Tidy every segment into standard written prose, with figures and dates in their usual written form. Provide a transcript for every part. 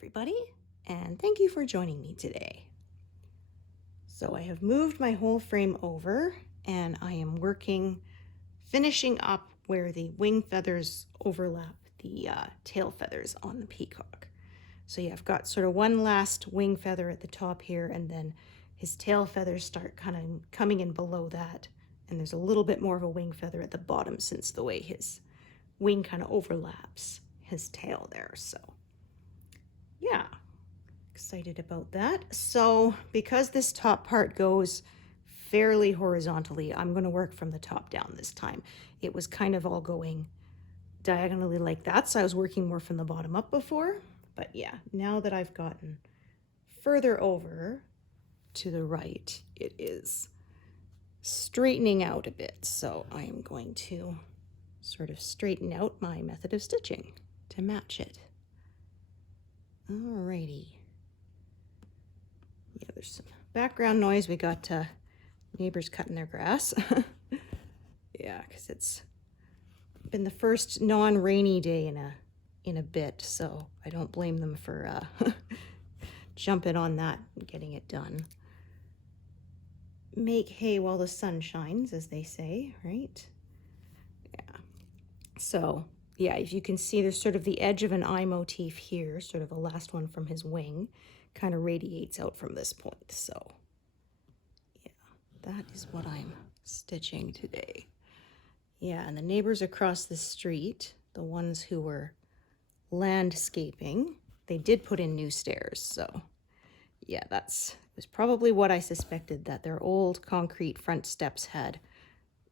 everybody, and thank you for joining me today. So I have moved my whole frame over and I am finishing up where the wing feathers overlap the tail feathers on the peacock. So yeah, I've got sort of one last wing feather at the top here, and then his tail feathers start kind of coming in below that, and there's a little bit more of a wing feather at the bottom since the way his wing kind of overlaps his tail there. So yeah, excited about that. So because this top part goes fairly horizontally, I'm going to work from the top down this time. It was kind of all going diagonally like that, so I was working more from the bottom up before. But yeah, now that I've gotten further over to the right, it is straightening out a bit. So I'm going to sort of straighten out my method of stitching to match it. Alrighty. Yeah, there's some background noise. We got neighbors cutting their grass. Yeah, because it's been the first non-rainy day in a bit, so I don't blame them for jumping on that and getting it done. Make hay while the sun shines, as they say, right? Yeah. So yeah, if you can see, there's sort of the edge of an eye motif here, sort of a last one from his wing, kind of radiates out from this point. So yeah, that is what I'm stitching today. Yeah, and the neighbors across the street, the ones who were landscaping, they did put in new stairs. So yeah, was probably what I suspected, that their old concrete front steps had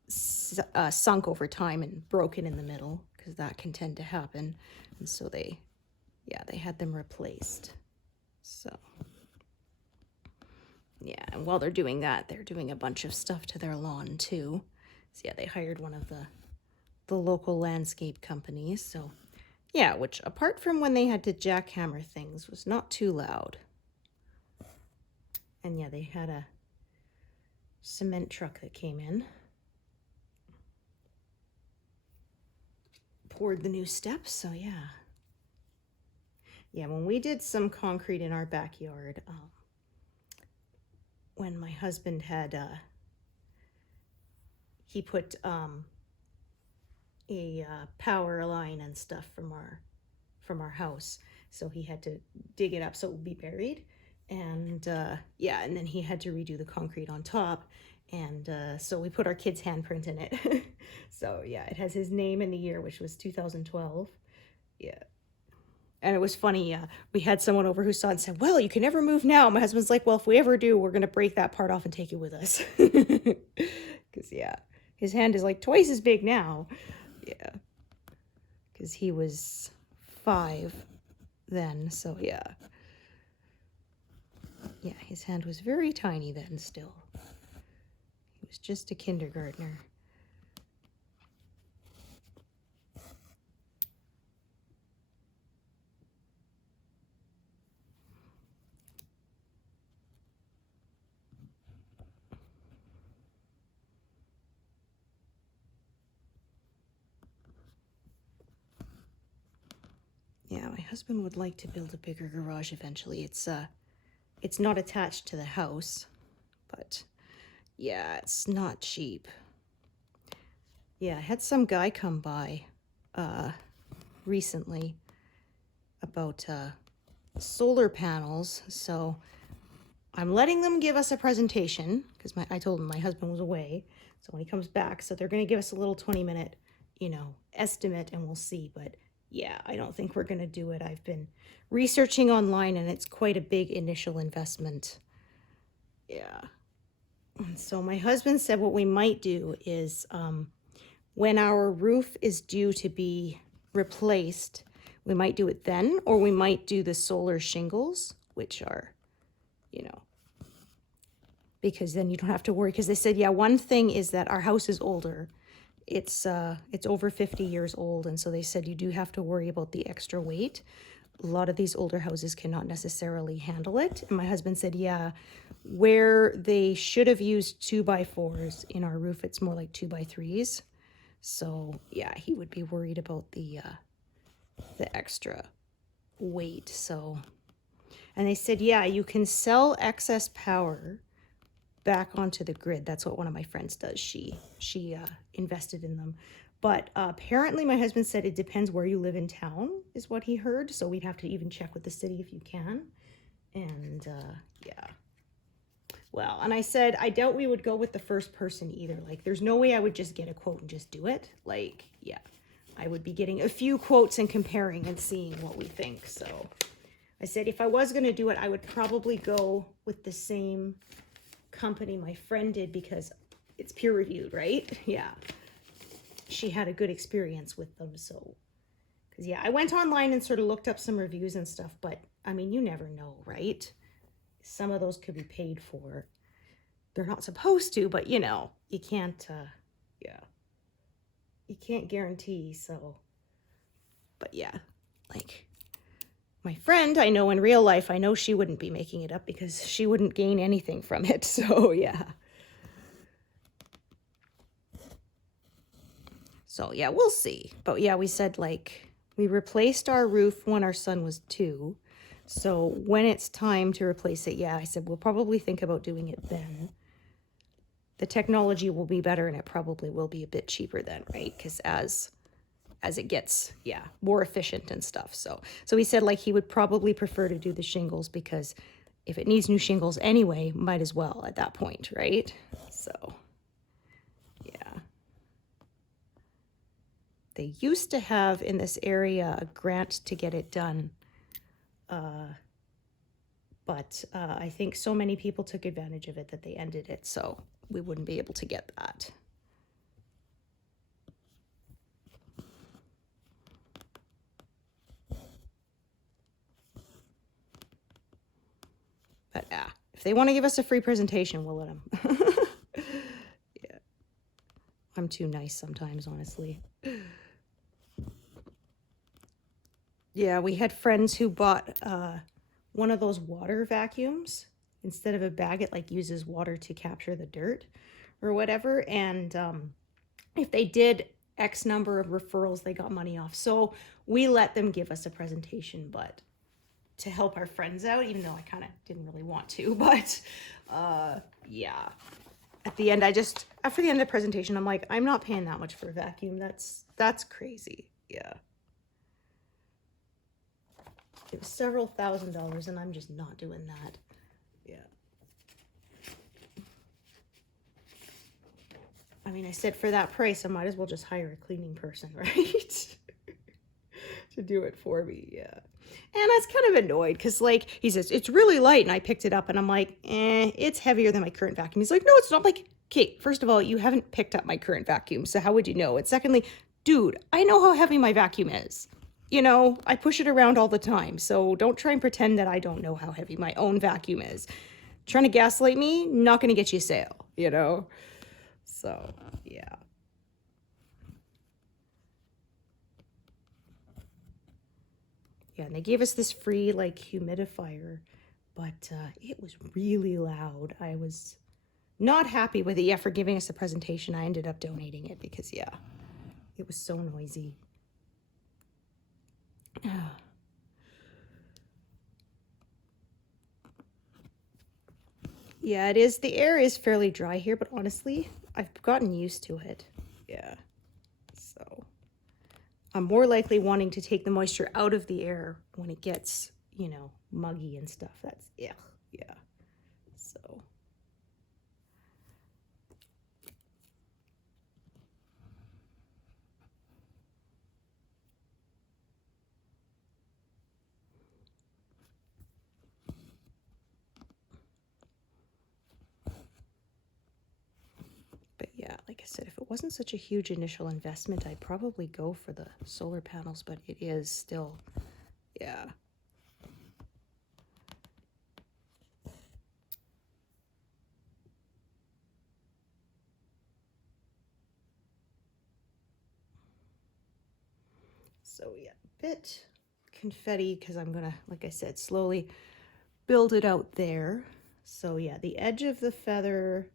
sunk over time and broken in the middle, because that can tend to happen. And so they had them replaced. So yeah, and while they're doing that, they're doing a bunch of stuff to their lawn too. So yeah, they hired one of the local landscape companies. So yeah, which apart from when they had to jackhammer things, was not too loud. And yeah, they had a cement truck that came in, poured the new steps. So yeah, when we did some concrete in our backyard, when my husband had he put a power line and stuff from our house, so he had to dig it up so it would be buried. And yeah, and then he had to redo the concrete on top, and so we put our kid's handprint in it. So yeah, it has his name and the year, which was 2012. Yeah. And it was funny, we had someone over who saw it and said, well, you can never move now. My husband's like, well, if we ever do, we're going to break that part off and take it with us. Because yeah, his hand is like twice as big now. Yeah, because he was 5 then, so yeah. Yeah, his hand was very tiny then still. He was just a kindergartner. Yeah, my husband would like to build a bigger garage eventually. It's not attached to the house, but yeah, it's not cheap. Yeah, I had some guy come by recently about solar panels, so I'm letting them give us a presentation, because I told him my husband was away, so when he comes back, so they're going to give us a little 20-minute, estimate, and we'll see. But yeah, I don't think we're going to do it. I've been researching online, and it's quite a big initial investment. Yeah. And so my husband said what we might do is when our roof is due to be replaced, we might do it then, or we might do the solar shingles, which are, because then you don't have to worry. Because they said, yeah, one thing is that our house is older. It's over 50 years old, and so they said you do have to worry about the extra weight. A lot of these older houses cannot necessarily handle it. And my husband said, yeah, where they should have used 2x4s in our roof, it's more like 2x3s. So yeah, he would be worried about the extra weight. So And they said, yeah, you can sell excess power back onto the grid. That's what one of my friends does. She invested in them. But apparently my husband said it depends where you live in town, is what he heard. So we'd have to even check with the city if you can. And yeah. Well, and I said, I doubt we would go with the first person either. Like, there's no way I would just get a quote and just do it. Like, yeah, I would be getting a few quotes and comparing and seeing what we think. So I said, if I was going to do it, I would probably go with the same company my friend did because it's peer reviewed, right? Yeah. She had a good experience with them. So, because yeah, I went online and sort of looked up some reviews and stuff, but I mean, you never know, right? Some of those could be paid for. They're not supposed to, but you know, you can't, yeah, you can't guarantee. So, but yeah, like my friend I know in real life, I know she wouldn't be making it up because she wouldn't gain anything from it. So yeah. So yeah, we'll see. But yeah, we said like we replaced our roof when our son was 2. So when it's time to replace it, yeah, I said, we'll probably think about doing it then. The technology will be better and it probably will be a bit cheaper then, right? Because as it gets, yeah, more efficient and stuff. So he said like he would probably prefer to do the shingles because if it needs new shingles anyway, might as well at that point, right? So, yeah. They used to have in this area a grant to get it done. But I think so many people took advantage of it that they ended it, so we wouldn't be able to get that. But if they want to give us a free presentation, we'll let them. Yeah. I'm too nice sometimes, honestly. Yeah, we had friends who bought one of those water vacuums. Instead of a bag, it like uses water to capture the dirt or whatever. And if they did X number of referrals, they got money off. So we let them give us a presentation, but to help our friends out, even though I kind of didn't really want to, but yeah. At the end, after the end of the presentation, I'm like, I'm not paying that much for a vacuum. That's crazy. Yeah. It was several $1,000s and I'm just not doing that. Yeah. I mean, I said for that price, I might as well just hire a cleaning person, right? To do it for me, yeah. And I was kind of annoyed because, like, he says, it's really light, and I picked it up, and I'm like, it's heavier than my current vacuum. He's like, no, it's not. I'm like, okay, first of all, you haven't picked up my current vacuum, so how would you know? And secondly, dude, I know how heavy my vacuum is. You know, I push it around all the time, so don't try and pretend that I don't know how heavy my own vacuum is. Trying to gaslight me, not going to get you a sale, you know? So, yeah. Yeah, and they gave us this free, like, humidifier, but it was really loud. I was not happy with it. Yeah, for giving us a presentation, I ended up donating it because, yeah, it was so noisy. Yeah, it is. The air is fairly dry here, but honestly, I've gotten used to it. Yeah. So I'm more likely wanting to take the moisture out of the air when it gets, you know, muggy and stuff. That's, yeah. So. But yeah, like I said, if it wasn't such a huge initial investment, I'd probably go for the solar panels, but it is still, yeah. So yeah, bit confetti because I'm gonna, like I said, slowly build it out there. So yeah, the edge of the feather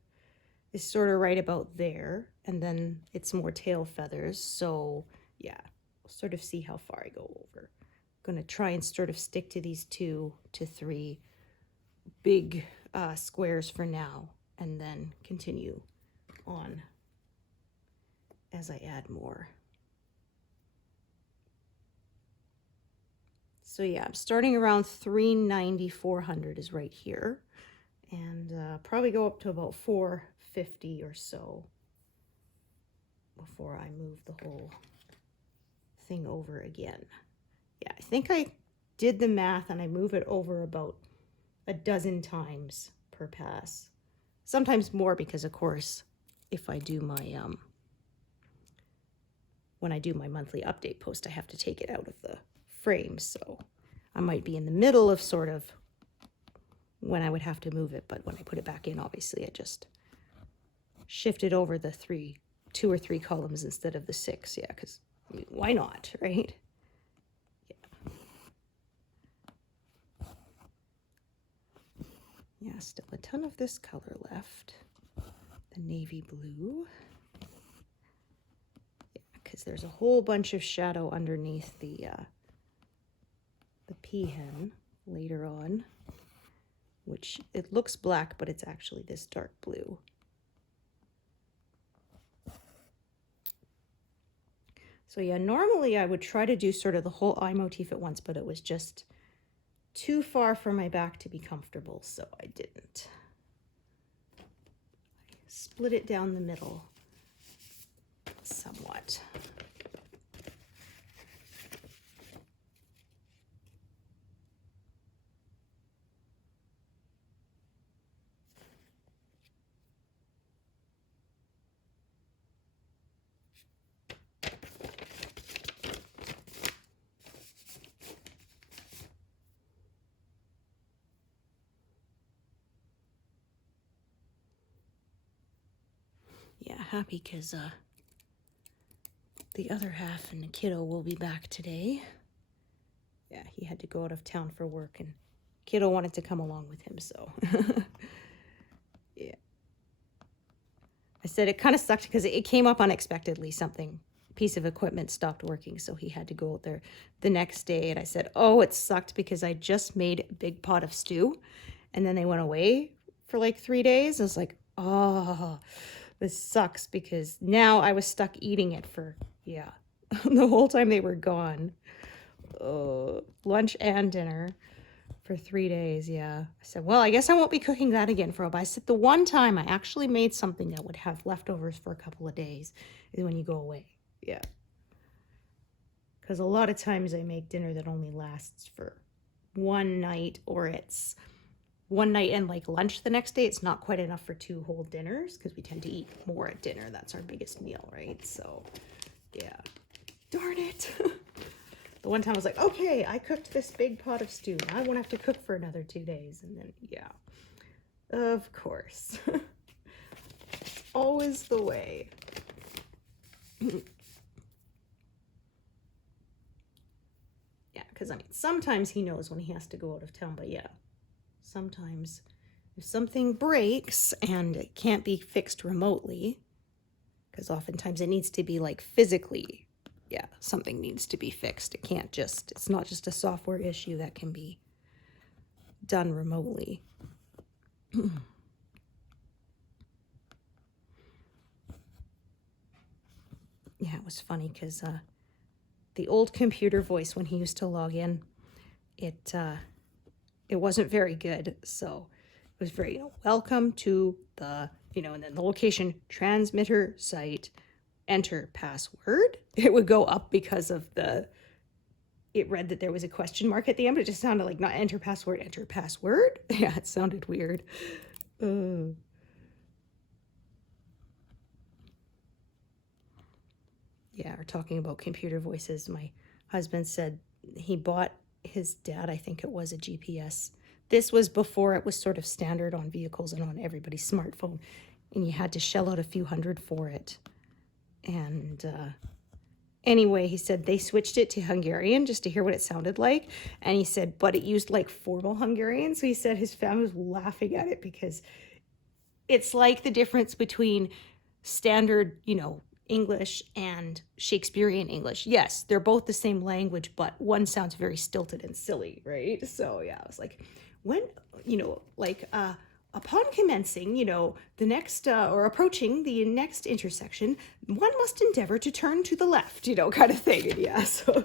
is sort of right about there, and then it's more tail feathers. So yeah, we'll sort of see how far I go over. going to try and sort of stick to these 2 to 3 big squares for now, and then continue on as I add more. So yeah, I'm starting around 390, 400 is right here, and probably go up to about 450 or so before I move the whole thing over again. Yeah, I think I did the math and I move it over about a dozen times per pass. Sometimes more, because of course, if I do my, when I do my monthly update post, I have to take it out of the frame. So I might be in the middle of sort of when I would have to move it. But when I put it back in, obviously I just shifted over the 2 or 3 columns instead of the 6. Yeah, because I mean, why not, right? Yeah, still a ton of this color left, the navy blue. Yeah, because there's a whole bunch of shadow underneath the peahen later on, which it looks black, but it's actually this dark blue. So yeah, normally I would try to do sort of the whole eye motif at once, but it was just too far from my back to be comfortable, so I didn't. I split it down the middle somewhat. Yeah, happy because the other half and the kiddo will be back today. Yeah, he had to go out of town for work, and kiddo wanted to come along with him, so yeah. I said it kind of sucked because it came up unexpectedly. Piece of equipment stopped working, so he had to go out there the next day. And I said, oh, it sucked because I just made a big pot of stew, and then they went away for like 3 days. I was like, oh, this sucks, because now I was stuck eating it for, yeah, the whole time they were gone. Lunch and dinner for 3 days, yeah. I said, well, I guess I won't be cooking that again for a while. I said, the one time I actually made something that would have leftovers for a couple of days is when you go away. Yeah. Because a lot of times I make dinner that only lasts for one night, or it's one night and like lunch the next day. It's not quite enough for 2 whole dinners, because we tend to eat more at dinner. That's our biggest meal, right? So, yeah. Darn it. The one time I was like, okay, I cooked this big pot of stew. I won't have to cook for another 2 days. And then, yeah, of course. It's always the way. Yeah, because I mean, sometimes he knows when he has to go out of town, but yeah, sometimes if something breaks and it can't be fixed remotely, because oftentimes it needs to be like physically, yeah, something needs to be fixed. It's not just a software issue that can be done remotely. Yeah, it was funny because the old computer voice, when he used to log in, it wasn't very good. So it was very, welcome to the, and then the location, transmitter site, enter password. It would go up because of it read that there was a question mark at the end, but it just sounded like not enter password, enter password. Yeah, it sounded weird. Yeah, we're talking about computer voices. My husband said he bought his dad, I think it was, a GPS. This was before it was sort of standard on vehicles and on everybody's smartphone, and you had to shell out a few $100 for it. And anyway, he said they switched it to Hungarian just to hear what it sounded like. And he said, but it used like formal Hungarian. So he said his family was laughing at it because it's like the difference between standard, English and Shakespearean English. Yes, they're both the same language, but one sounds very stilted and silly, right? So yeah, I was like, when, upon commencing, the next, or approaching the next intersection, one must endeavor to turn to the left, kind of thing. And yeah, so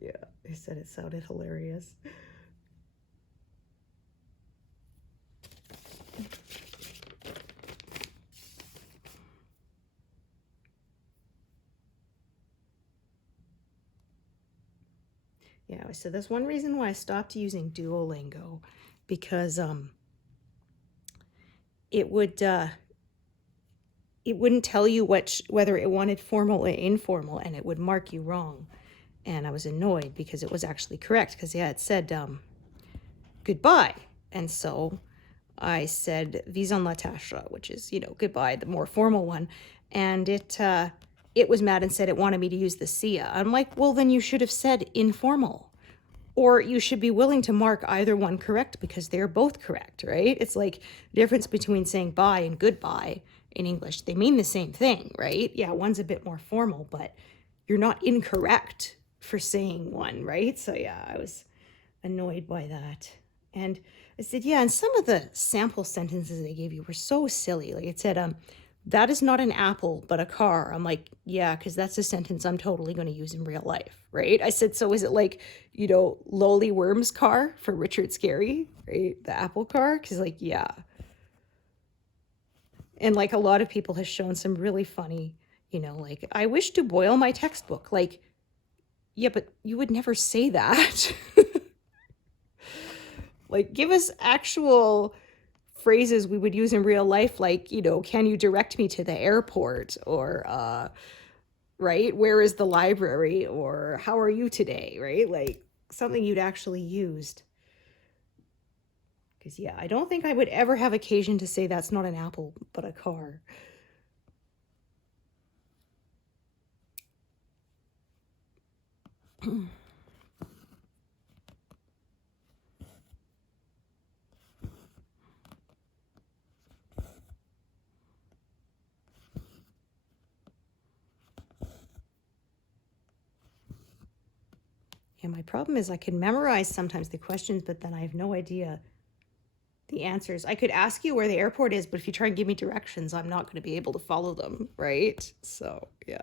yeah, they said it sounded hilarious. Yeah, so that's one reason why I stopped using Duolingo, because it wouldn't tell you whether it wanted formal or informal, and it would mark you wrong. And I was annoyed because it was actually correct, because yeah, it said goodbye. And so I said vis en la tâche, which is, goodbye, the more formal one. And it was mad and said it wanted me to use the sia. I'm like, well, then you should have said informal. Or you should be willing to mark either one correct, because they're both correct, right? It's like the difference between saying bye and goodbye in English. They mean the same thing, right? Yeah, one's a bit more formal, but you're not incorrect for saying one, right? So yeah, I was annoyed by that. And I said, yeah, and some of the sample sentences they gave you were so silly. Like it said, that is not an apple, but a car. I'm like, yeah, because that's a sentence I'm totally going to use in real life, right? I said, so is it like, Lowly Worm's car for Richard Scarry, right? The apple car? Because like, yeah. And like a lot of people have shown some really funny, like, I wish to boil my textbook. Like, yeah, but you would never say that. Like, give us actual phrases we would use in real life, like, can you direct me to the airport? Or, right, where is the library? Or how are you today, right? Like, something you'd actually used. Because, yeah, I don't think I would ever have occasion to say that's not an apple, but a car. And my problem is I can memorize sometimes the questions, but then I have no idea the answers. I could ask you where the airport is, but if you try and give me directions, I'm not going to be able to follow them, right? So, yeah.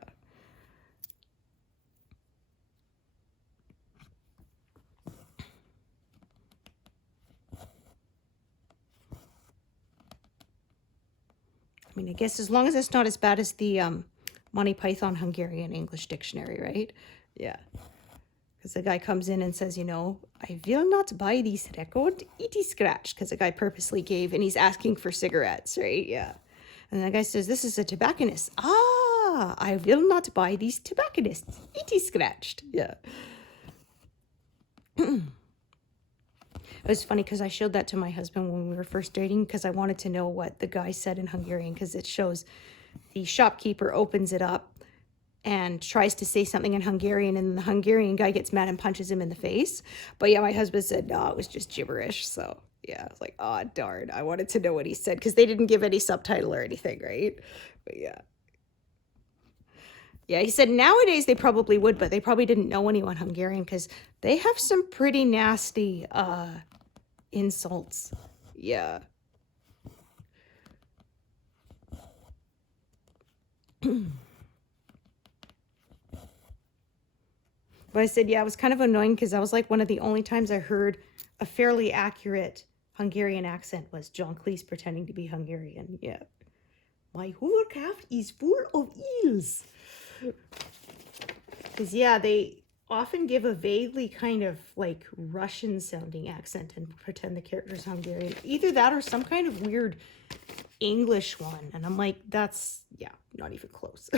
I mean, I guess as long as it's not as bad as the Monty Python Hungarian English dictionary, right? Yeah. Because the guy comes in and says, I will not buy this record, it is scratched. Because the guy purposely gave, and he's asking for cigarettes, right? Yeah. And the guy says, this is a tobacconist. Ah, I will not buy these tobacconists, it is scratched. Yeah. It was funny because I showed that to my husband when we were first dating, because I wanted to know what the guy said in Hungarian, because it shows the shopkeeper opens it up and tries to say something in Hungarian, and the Hungarian guy gets mad and punches him in the face. But yeah, my husband said, no, it was just gibberish. So yeah, I was like, oh, darn. I wanted to know what he said, because they didn't give any subtitle or anything, right? But yeah. Yeah, he said nowadays they probably would, but they probably didn't know anyone Hungarian, because they have some pretty nasty insults. Yeah. But I said, yeah, it was kind of annoying, because that was like one of the only times I heard a fairly accurate Hungarian accent was John Cleese pretending to be Hungarian. Yeah. My hovercraft is full of eels. Because, yeah, they often give a vaguely kind of like Russian sounding accent and pretend the character's Hungarian. Either that or some kind of weird English one. And I'm like, that's, yeah, not even close.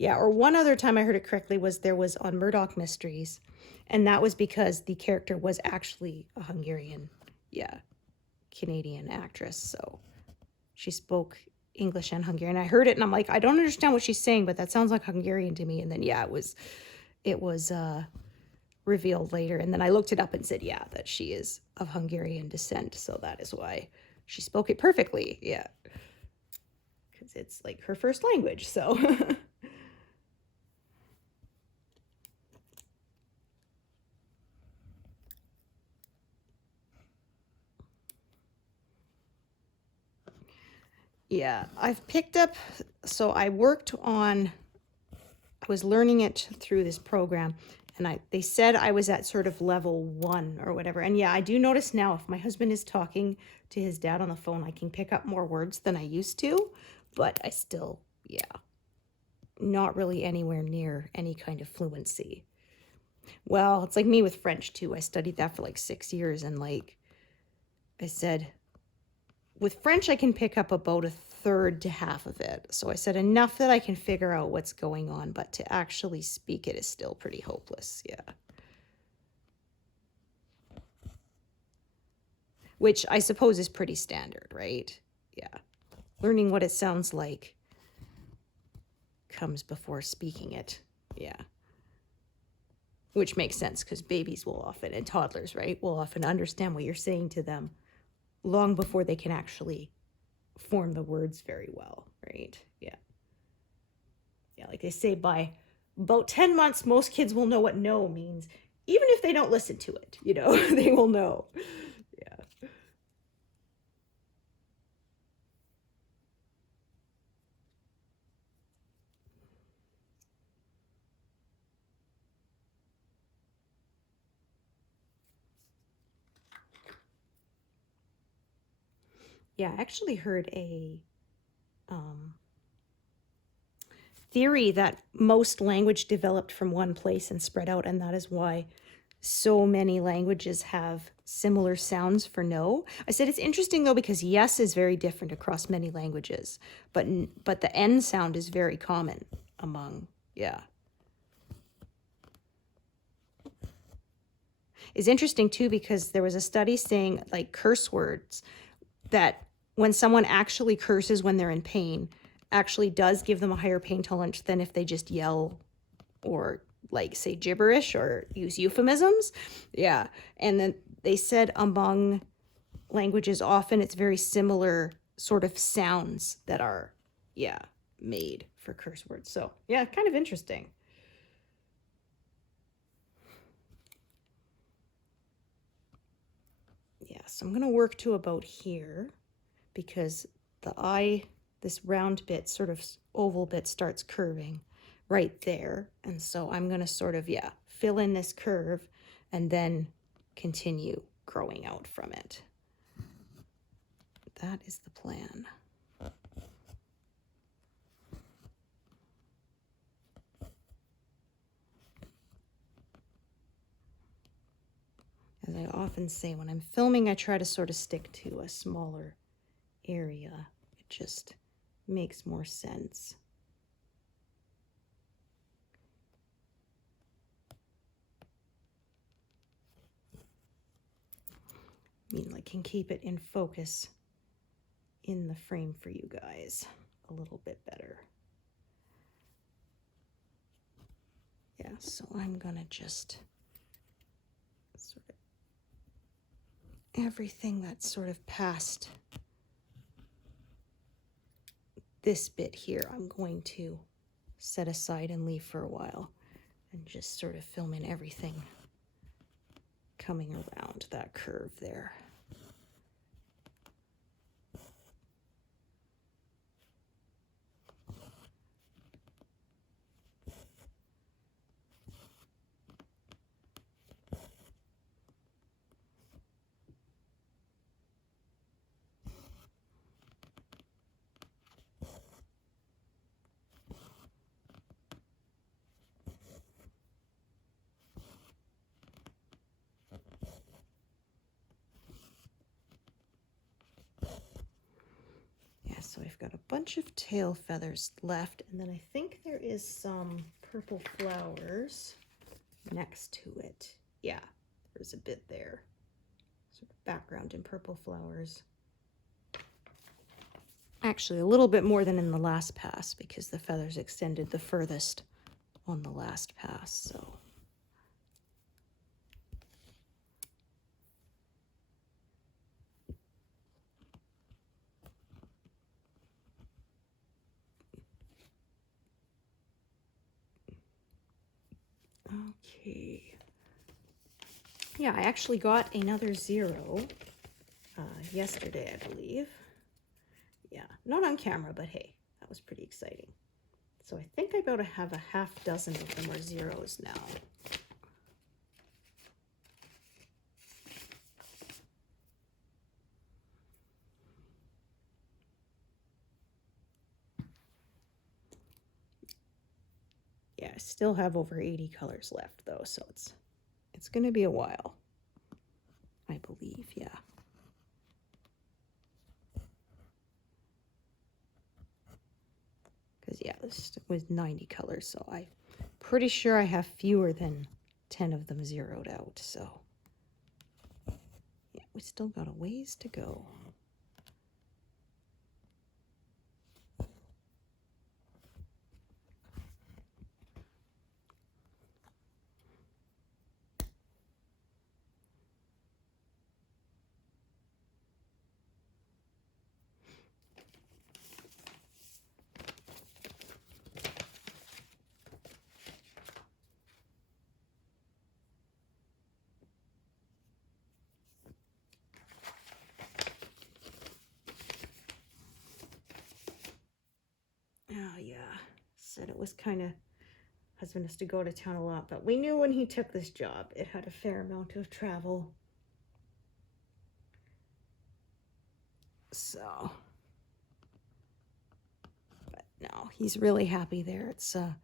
Yeah, or one other time I heard it correctly was there was on Murdoch Mysteries, and that was because the character was actually a Hungarian, yeah, Canadian actress. So she spoke English and Hungarian. I heard it and I'm like, I don't understand what she's saying, but that sounds like Hungarian to me. And then yeah, it was revealed later. And then I looked it up and said, yeah, that she is of Hungarian descent. So that is why she spoke it perfectly. Yeah. Because it's like her first language. So. Yeah, I've picked up, so I was learning it through this program, and they said I was at sort of level 1 or whatever. And yeah, I do notice now if my husband is talking to his dad on the phone, I can pick up more words than I used to, but I still, yeah, not really anywhere near any kind of fluency. Well, it's like me with French too. I studied that for like 6 years, and like I said, with French, I can pick up about a third to half of it. So I said enough that I can figure out what's going on, but to actually speak it is still pretty hopeless. Yeah. Which I suppose is pretty standard, right? Yeah. Learning what it sounds like comes before speaking it. Yeah. Which makes sense because babies will often, and toddlers, right, will often understand what you're saying to them long before they can actually form the words very well, right? Yeah. Yeah, like they say, by about 10 months, most kids will know what no means, even if they don't listen to it, you know, they will know. Yeah. Yeah, I actually heard a theory that most language developed from one place and spread out, and that is why so many languages have similar sounds for no. I said it's interesting though because yes is very different across many languages, but the N sound is very common among, yeah. It's interesting too because there was a study saying like curse words, that when someone actually curses when they're in pain actually does give them a higher pain tolerance than if they just yell or like say gibberish or use euphemisms. Yeah. And then they said among languages often it's very similar sort of sounds that are, yeah, made for curse words. So yeah, kind of interesting. Yeah, so I'm going to work to about here because the eye, this round bit, sort of oval bit, starts curving right there. And so I'm going to sort of, yeah, fill in this curve and then continue growing out from it. That is the plan. As I often say, when I'm filming, I try to sort of stick to a smaller area. It just makes more sense. I mean, I can keep it in focus in the frame for you guys a little bit better. Yeah, so I'm gonna just sort of everything that's sort of past this bit here, I'm going to set aside and leave for a while and just sort of film in everything coming around that curve there. So I've got a bunch of tail feathers left, and then I think there is some purple flowers next to it. Yeah, there's a bit there. Sort of background in purple flowers. Actually, a little bit more than in the last pass because the feathers extended the furthest on the last pass, so. Okay. Yeah, I actually got another 0 yesterday, I believe. Yeah, not on camera, but hey, that was pretty exciting. So I think I about have a half dozen of them are 0s now. Yeah, I still have over 80 colors left though, so it's going to be a while, I believe. Yeah. Because yeah, this was 90 colors, so I'm pretty sure I have fewer than 10 of them zeroed out. So yeah, we still got a ways to go. Oh yeah, said it was kind of, husband has to go to town a lot, but we knew when he took this job it had a fair amount of travel. So, but no, he's really happy there. It's a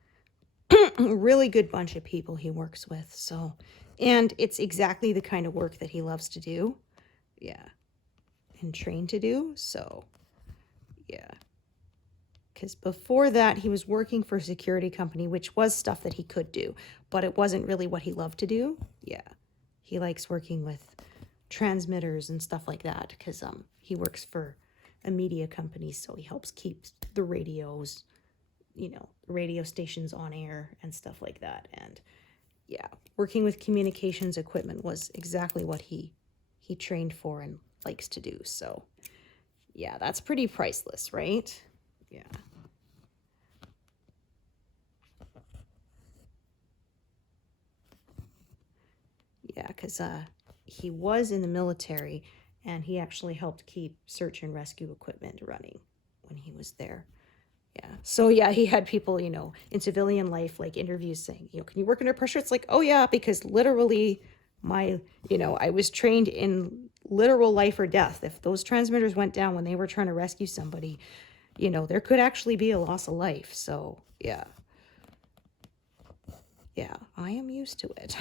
really good bunch of people he works with. So, and it's exactly the kind of work that he loves to do. Yeah, and trained to do. So, yeah. Because before that, he was working for a security company, which was stuff that he could do, but it wasn't really what he loved to do. Yeah, he likes working with transmitters and stuff like that because he works for a media company, so he helps keep the radios, you know, radio stations on air and stuff like that. And yeah, working with communications equipment was exactly what he trained for and likes to do. So yeah, that's pretty priceless, right? Yeah. Yeah, because he was in the military and he actually helped keep search and rescue equipment running when he was there. Yeah. So yeah, he had people, you know, in civilian life, like interviews saying, you know, can you work under pressure? It's like, oh yeah, because literally my, you know, I was trained in literal life or death. If those transmitters went down when they were trying to rescue somebody, you know, there could actually be a loss of life. So yeah. Yeah, I am used to it.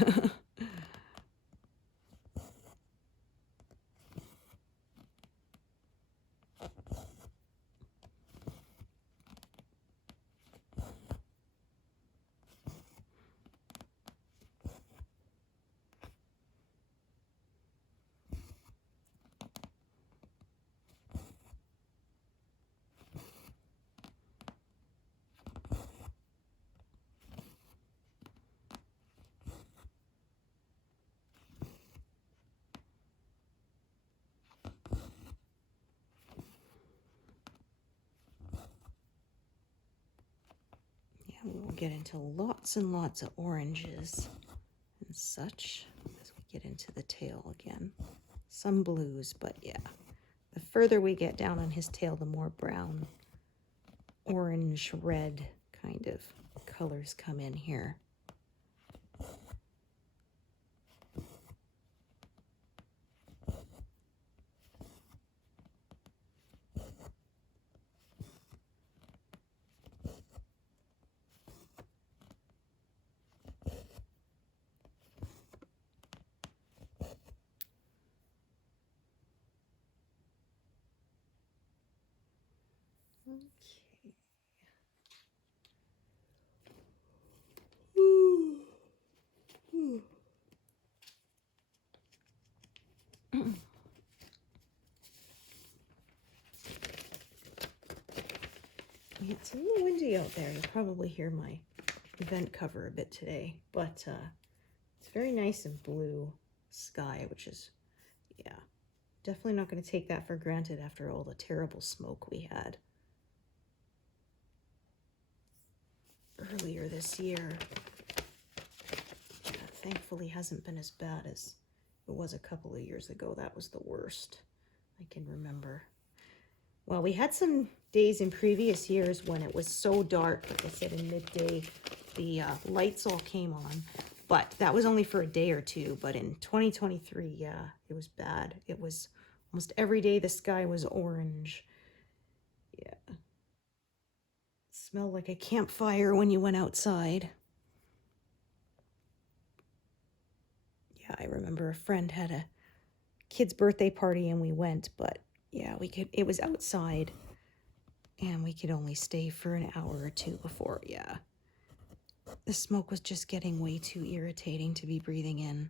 We'll get into lots and lots of oranges and such as we get into the tail again. Some blues, but yeah, the further we get down on his tail, the more brown, orange, red kind of colors come in here. Okay. Ooh. Ooh. Yeah, it's a little windy out there. You'll probably hear my event cover a bit today, but it's very nice and blue sky, which is, yeah, definitely not going to take that for granted after all the terrible smoke we had earlier this year. thankfully hasn't been as bad as it was a couple of years ago. That was the worst I can remember. Well, we had some days in previous years when it was so dark, like I said, in midday, the lights all came on, but that was only for a day or two. But in 2023, yeah, it was bad. It was almost every day the sky was orange. Yeah. It smelled like a campfire when you went outside. Yeah, I remember a friend had a kid's birthday party and we went, but yeah, it was outside and we could only stay for an hour or two before, yeah. The smoke was just getting way too irritating to be breathing in.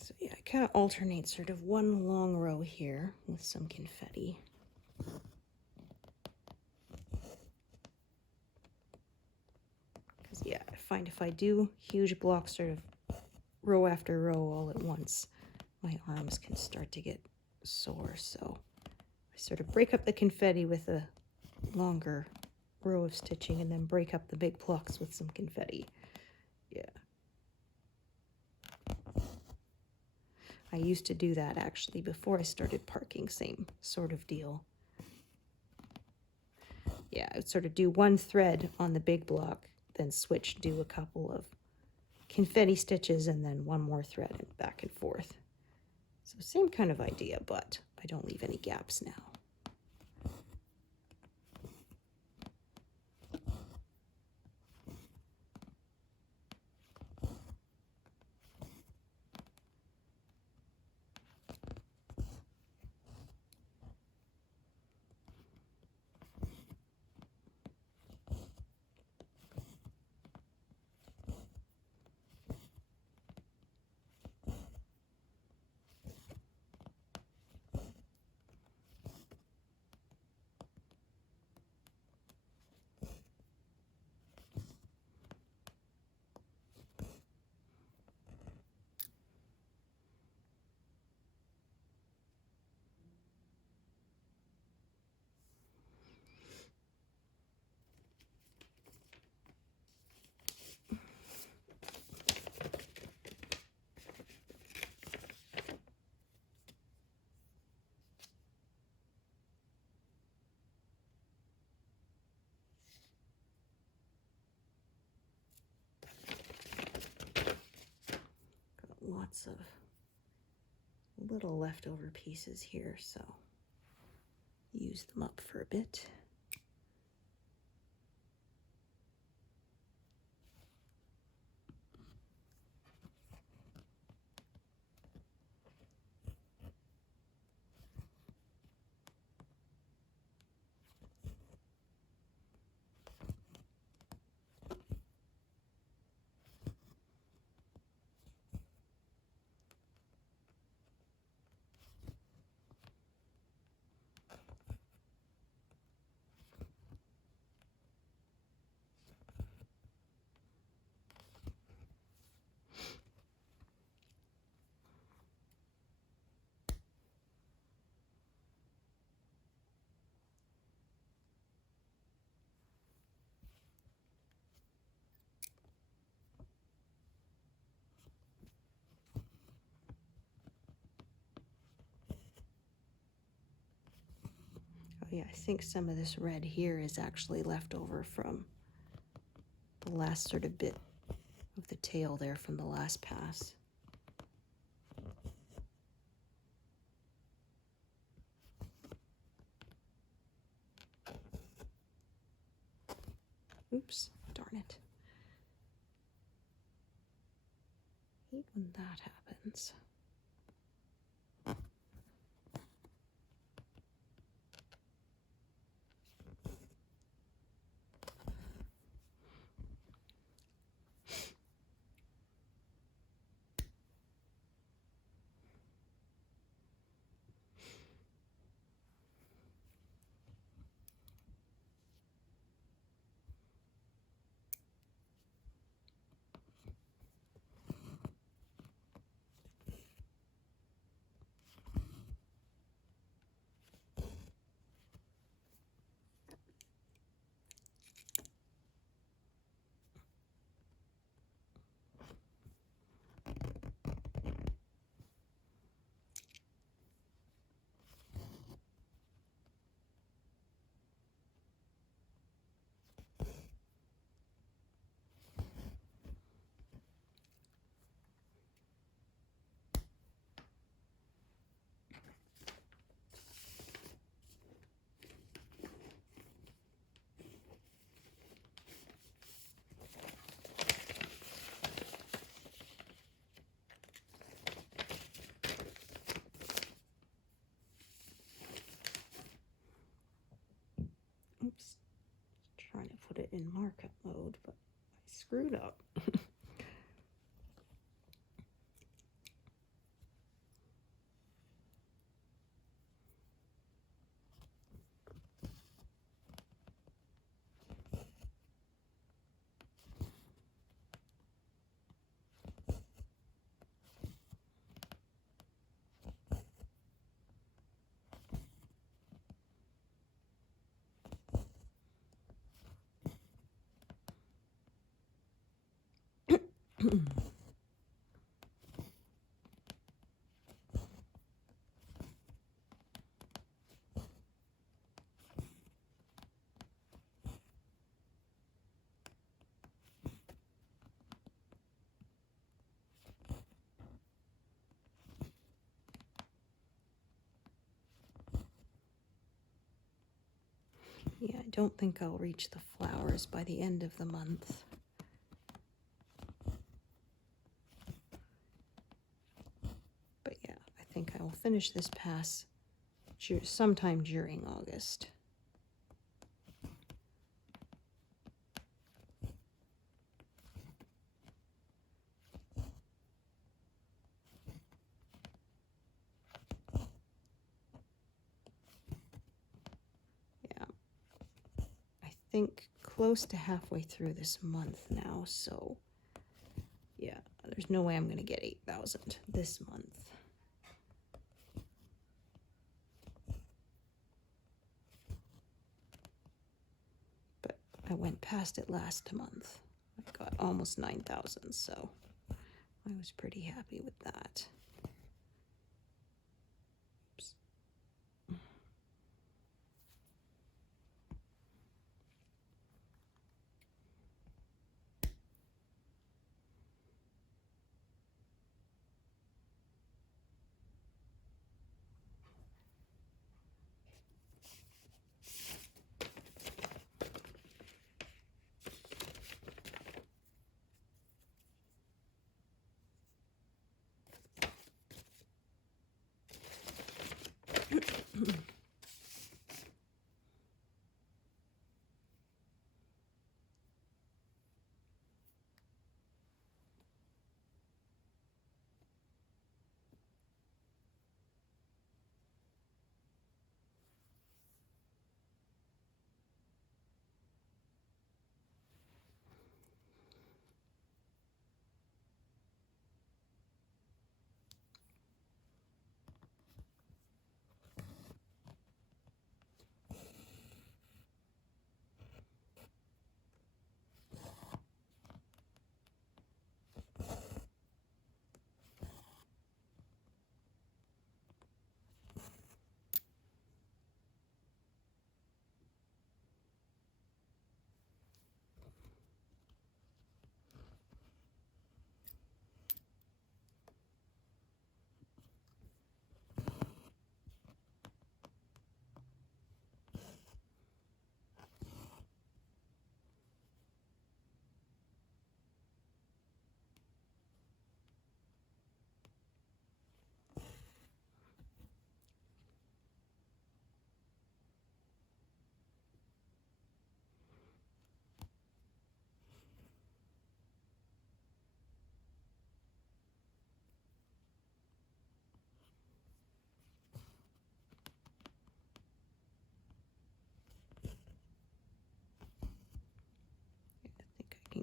So yeah, I kind of alternate sort of one long row here with some confetti. Because yeah, I find if I do huge blocks sort of row after row all at once, my arms can start to get sore. So I sort of break up the confetti with a longer row of stitching and then break up the big blocks with some confetti. Yeah. I used to do that actually before I started parking, same sort of deal. Yeah, I would sort of do one thread on the big block, then switch, do a couple of confetti stitches, and then one more thread and back and forth. So same kind of idea, but I don't leave any gaps now. Lots of little leftover pieces here, so use them up for a bit. Oh yeah, I think some of this red here is actually left over from the last sort of bit of the tail there from the last pass. Oops, darn it. Hate when that happens. Oops, trying to put it in markup mode, but I screwed up. Yeah, I don't think I'll reach the flowers by the end of the month. But yeah, I think I will finish this pass sometime during August. Yeah, I think close to halfway through this month now, so yeah, there's no way I'm going to get 8,000 this month. But I went past it last month. I got almost 9,000, so I was pretty happy with that. Oops.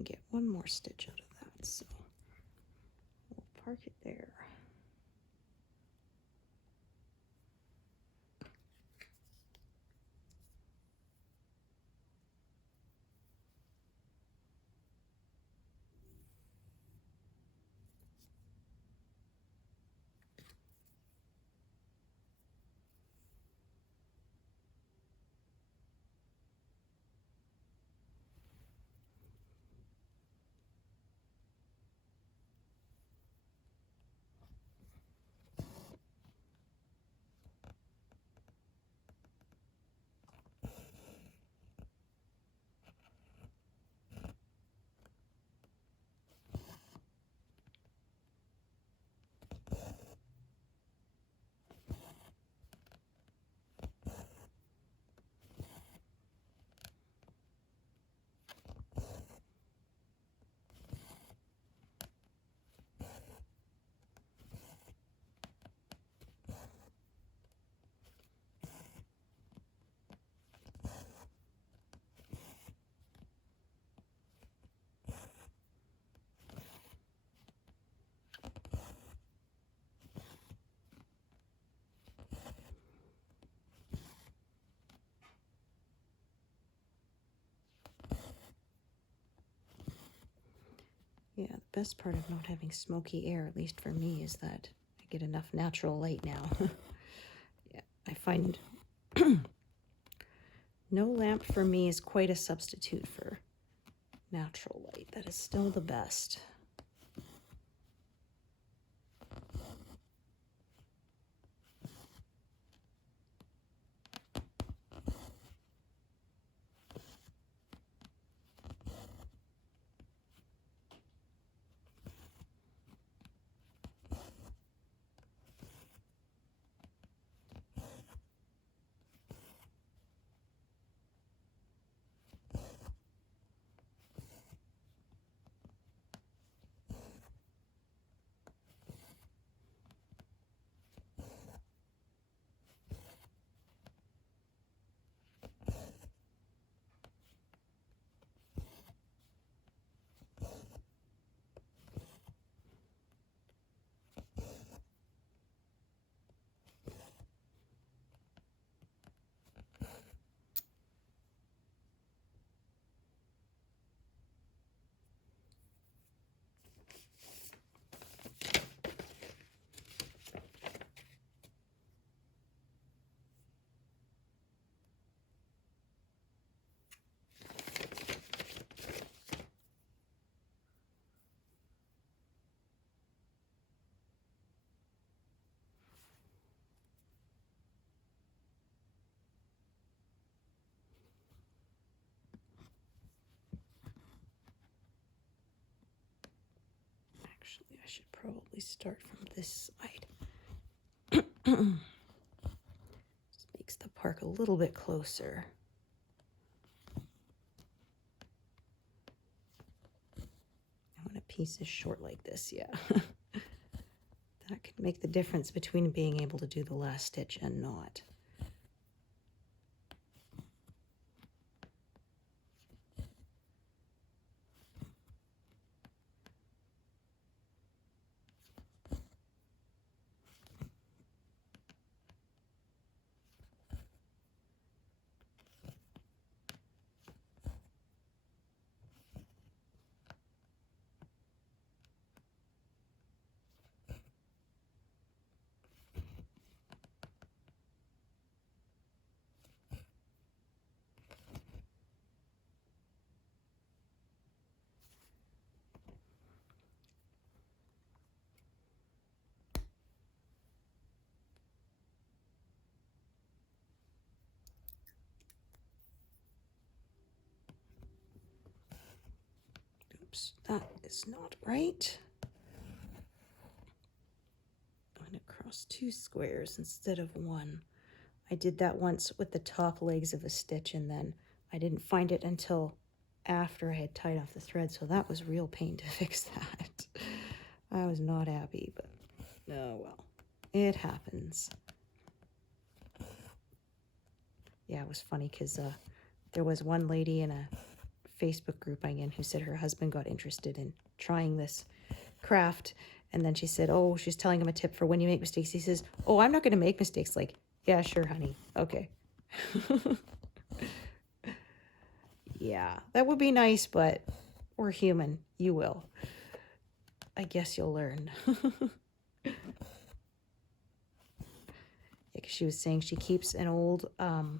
get one more stitch out of that, so we'll park it there. Yeah, the best part of not having smoky air, at least for me, is that I get enough natural light now. Yeah, I find no lamp for me is quite a substitute for natural light. That is still the best. Actually, I should probably start from this side. Just makes the park a little bit closer. When a piece is short like this, yeah. That could make the difference between being able to do the last stitch and not. Oops, that is not right. I'm going to cross 2 squares instead of 1. I did that once with the top legs of a stitch, and then I didn't find it until after I had tied off the thread, so that was real pain to fix that. I was not happy, but oh well, it happens. Yeah, it was funny because there was one lady in a Facebook group I'm in who said her husband got interested in trying this craft. And then she said, oh, she's telling him a tip for when you make mistakes. He says, oh, I'm not going to make mistakes. Like, yeah, sure, honey. Okay. Yeah, that would be nice, but we're human. You will. I guess you'll learn. Yeah, 'cause she was saying she keeps an old, well,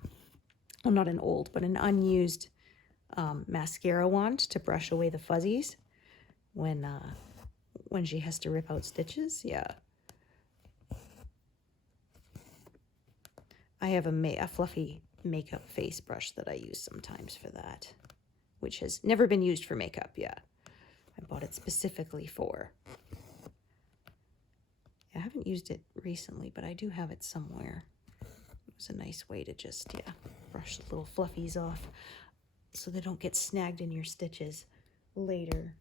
not an old, but an unused mascara wand to brush away the fuzzies when she has to rip out stitches. Yeah. I have a fluffy makeup face brush that I use sometimes for that, which has never been used for makeup. Yeah. I bought it specifically for. I haven't used it recently, but I do have it somewhere. It was a nice way to just, yeah, brush the little fluffies off so they don't get snagged in your stitches later.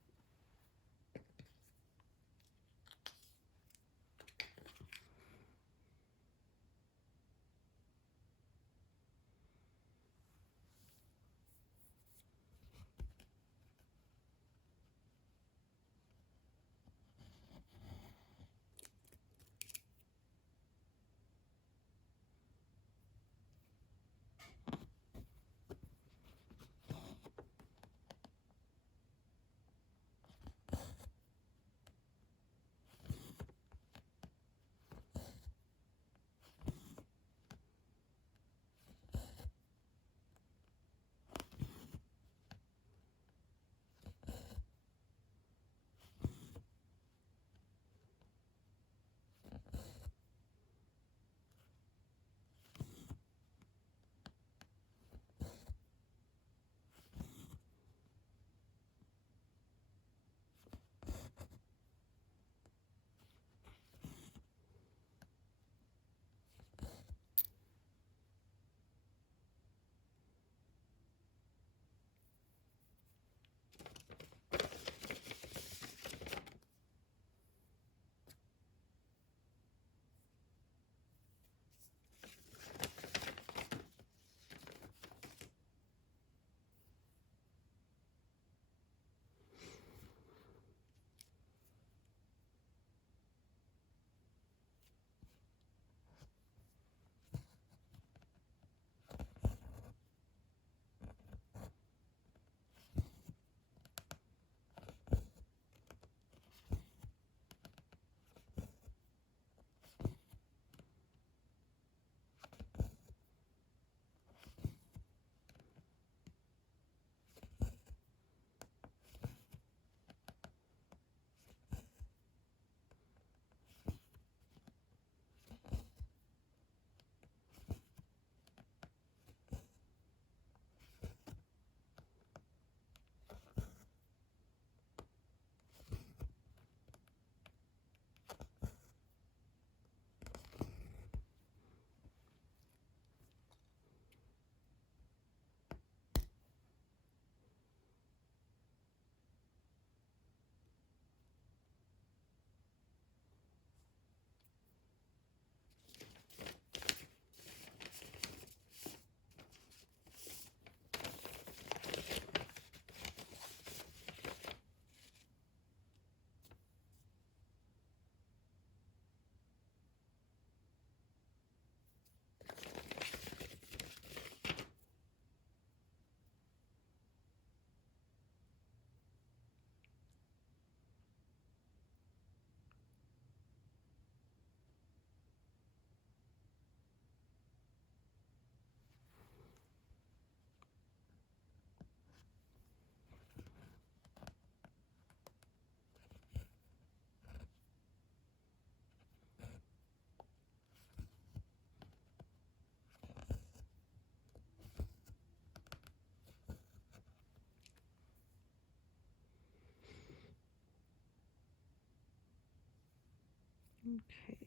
Okay.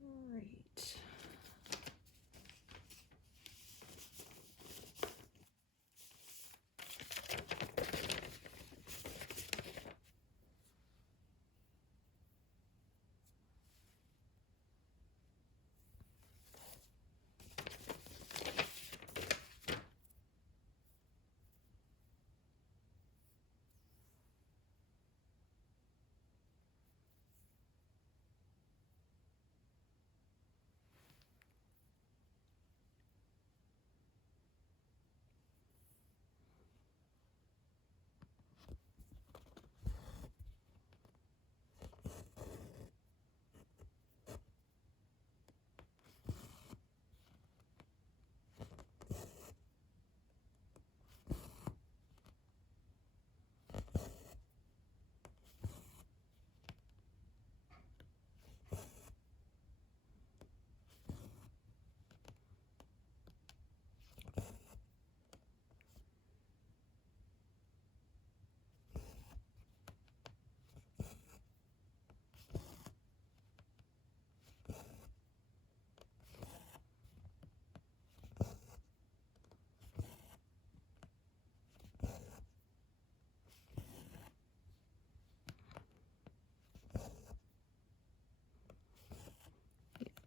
All right.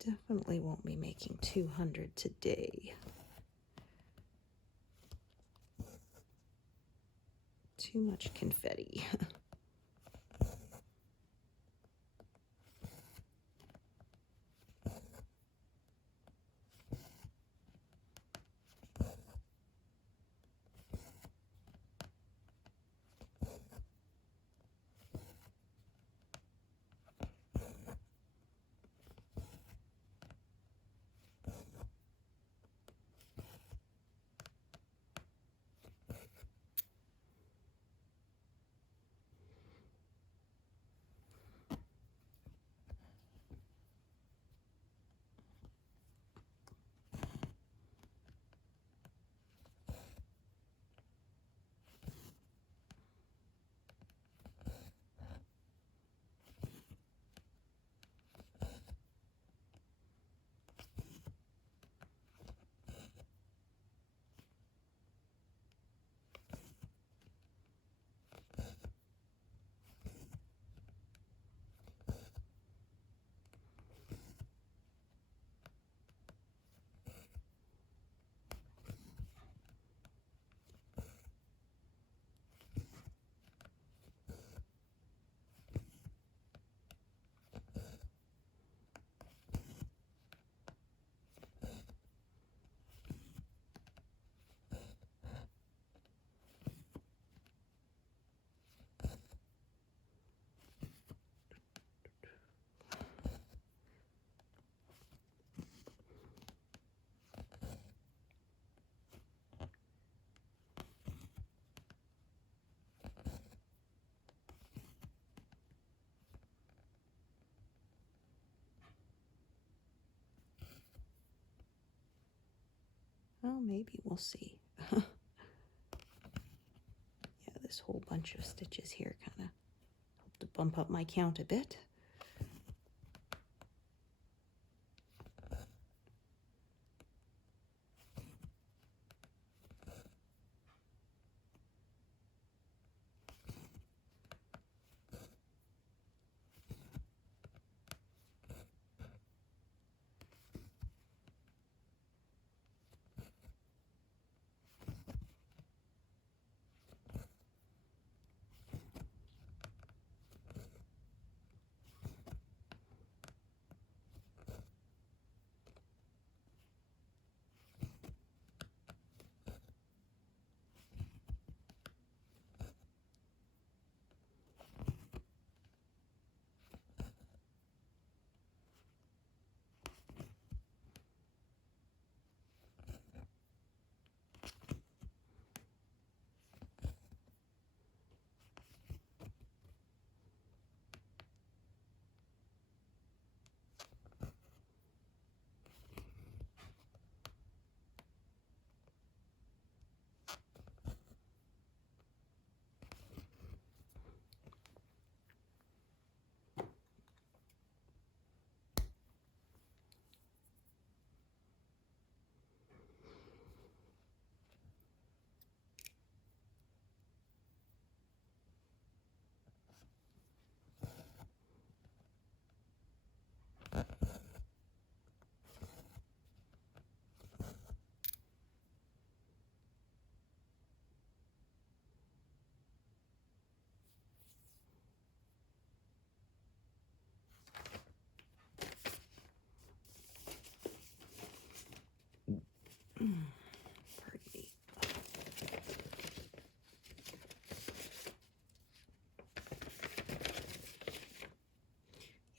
definitely won't be making 200 today. Too much confetti. Well, maybe we'll see. Yeah, this whole bunch of stitches here kind of help to bump up my count a bit. Pardon me.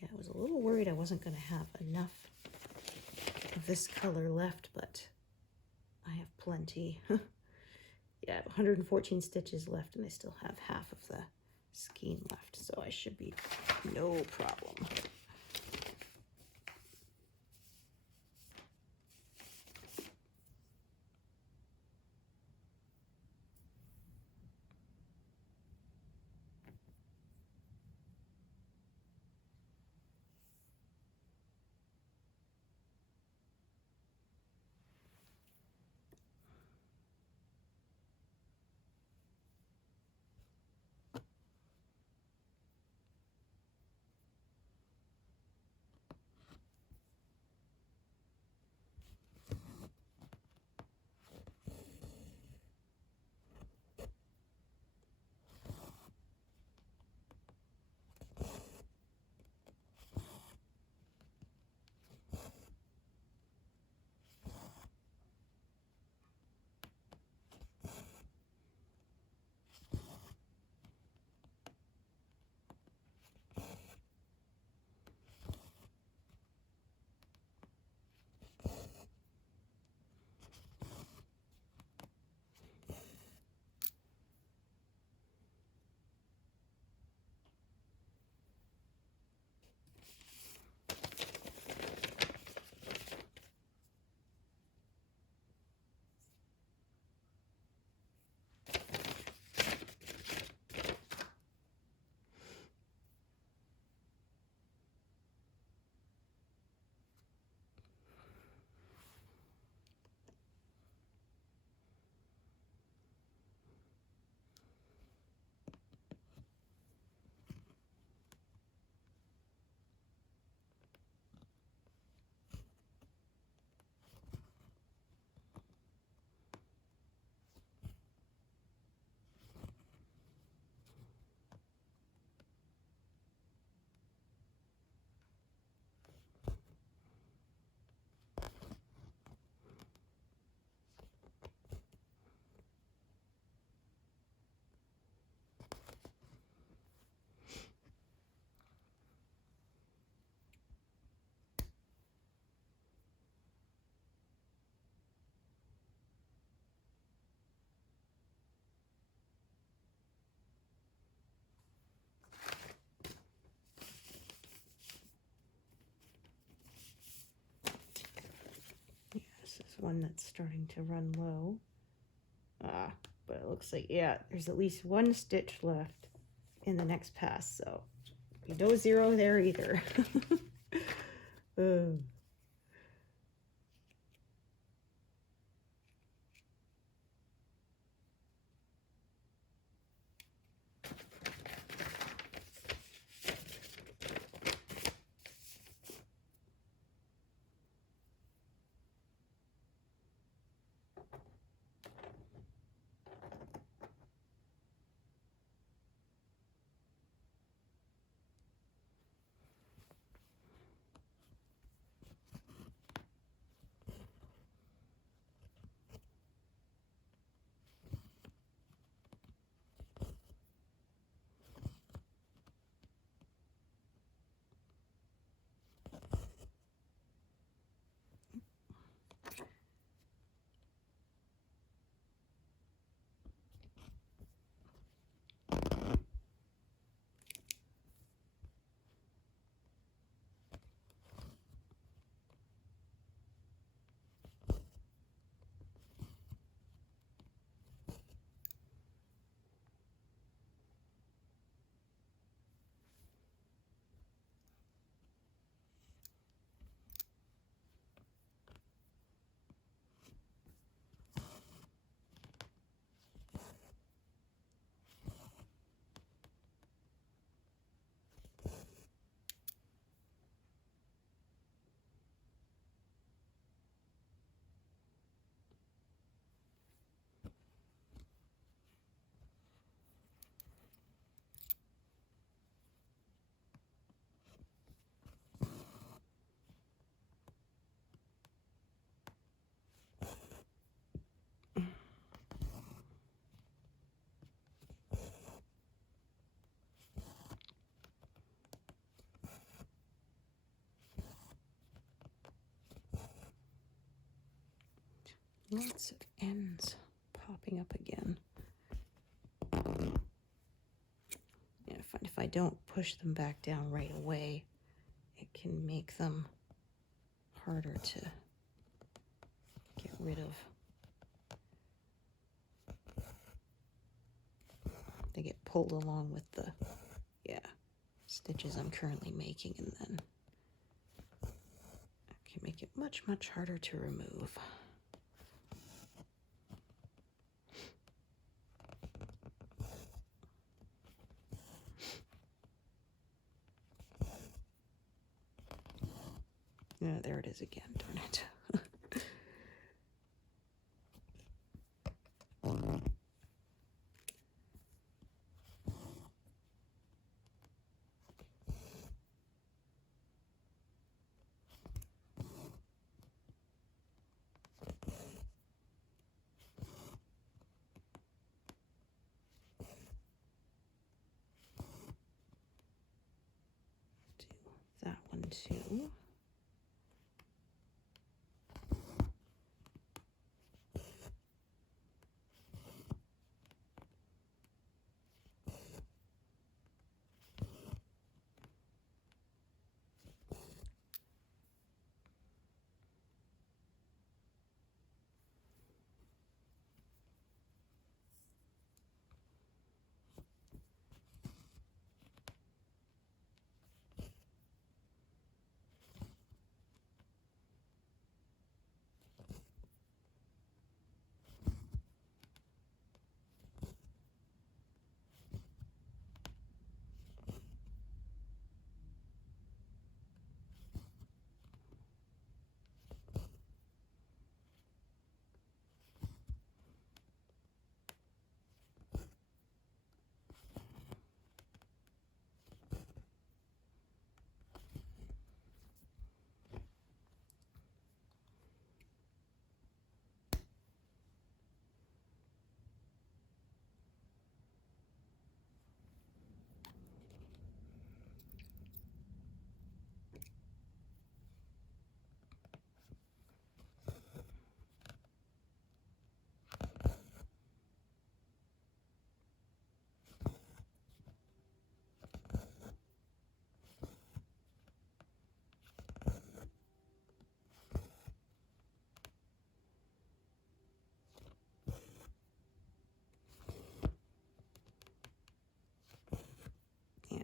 Yeah, I was a little worried I wasn't going to have enough of this color left, but I have plenty. Yeah, I have 114 stitches left and I still have half of the skein left, so I should be no problem. one that's starting to run low. But it looks like, yeah, there's at least one stitch left in the next pass, so no zero there either. Oh. Lots of ends popping up again. Yeah, if I don't push them back down right away, it can make them harder to get rid of. They get pulled along with the, stitches I'm currently making, and then I can make it much, much harder to remove. Yeah, there it is again, darn it. Do that one too.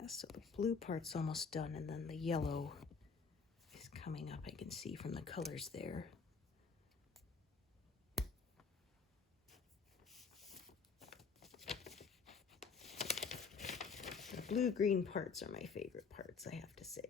so the blue part's almost done, and then the yellow is coming up. I can see from the colors there. The blue-green parts are my favorite parts, I have to say.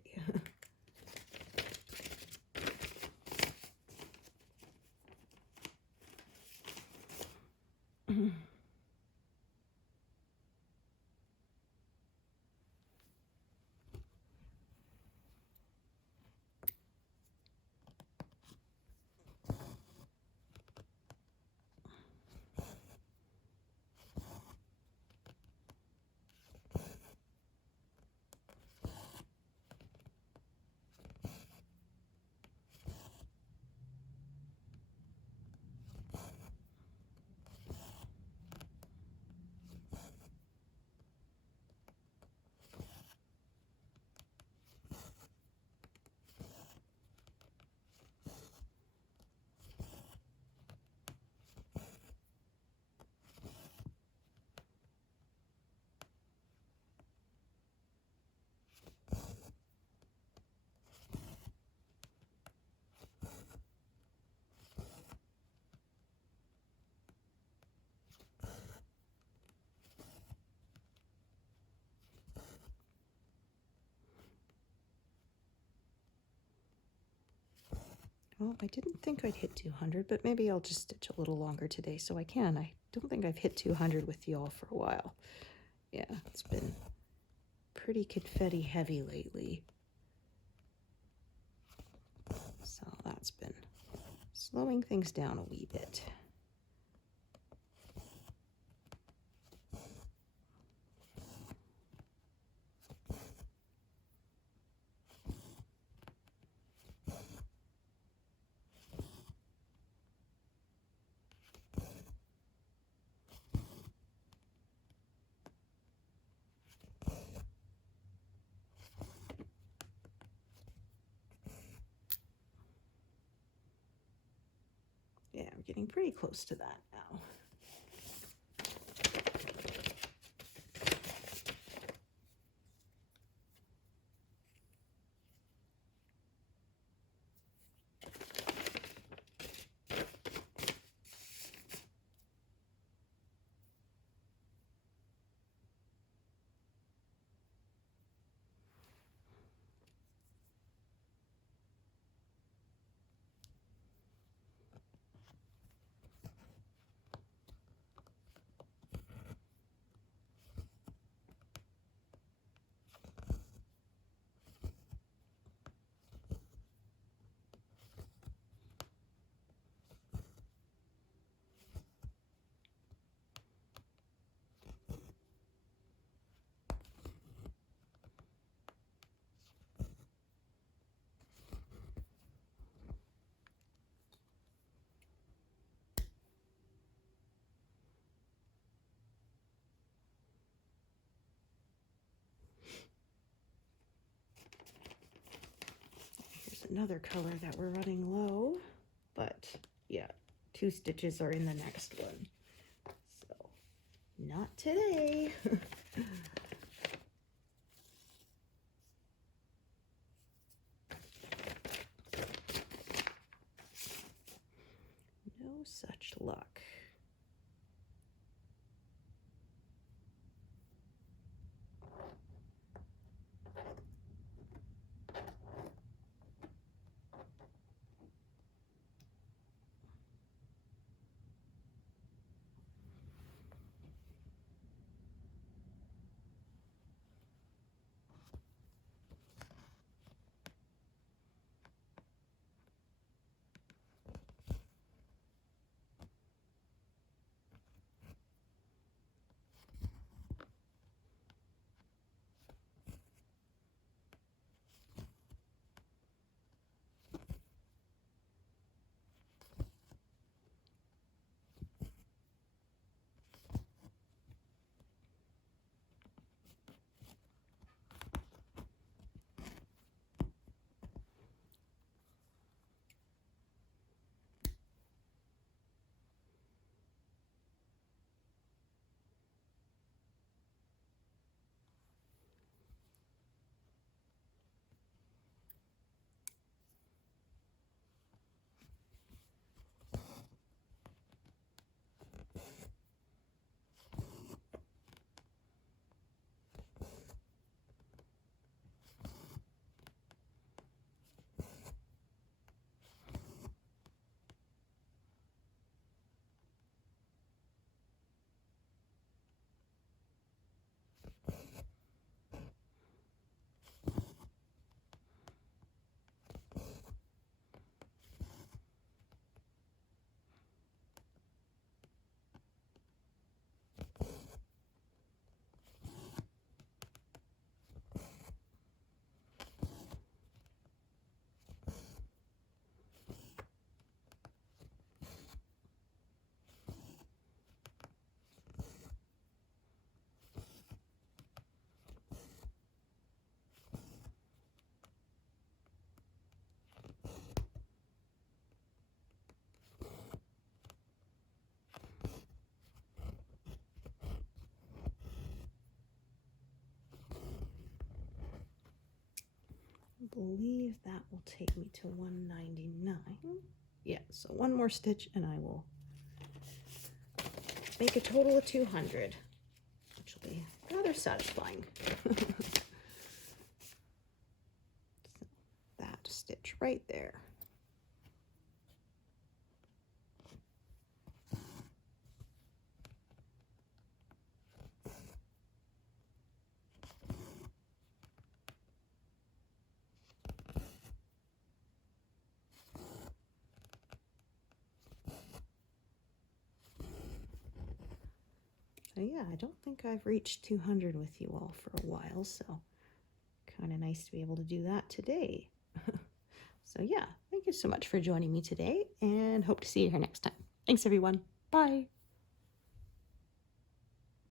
Well, I didn't think I'd hit 200, but maybe I'll just stitch a little longer today so I can. I don't think I've hit 200 with y'all for a while. Yeah, it's been pretty confetti heavy lately. So that's been slowing things down a wee bit. Yeah, we're getting pretty close to that now. Another color that we're running low, but yeah, 2 stitches are in the next one, so not today. No such luck. believe that will take me to 199. Yeah, so one more stitch and I will make a total of 200, which will be rather satisfying. So that stitch right there. So yeah, I don't think I've reached 200 with you all for a while, so kind of nice to be able to do that today. So yeah, thank you so much for joining me today and hope to see you here next time. Thanks everyone. Bye.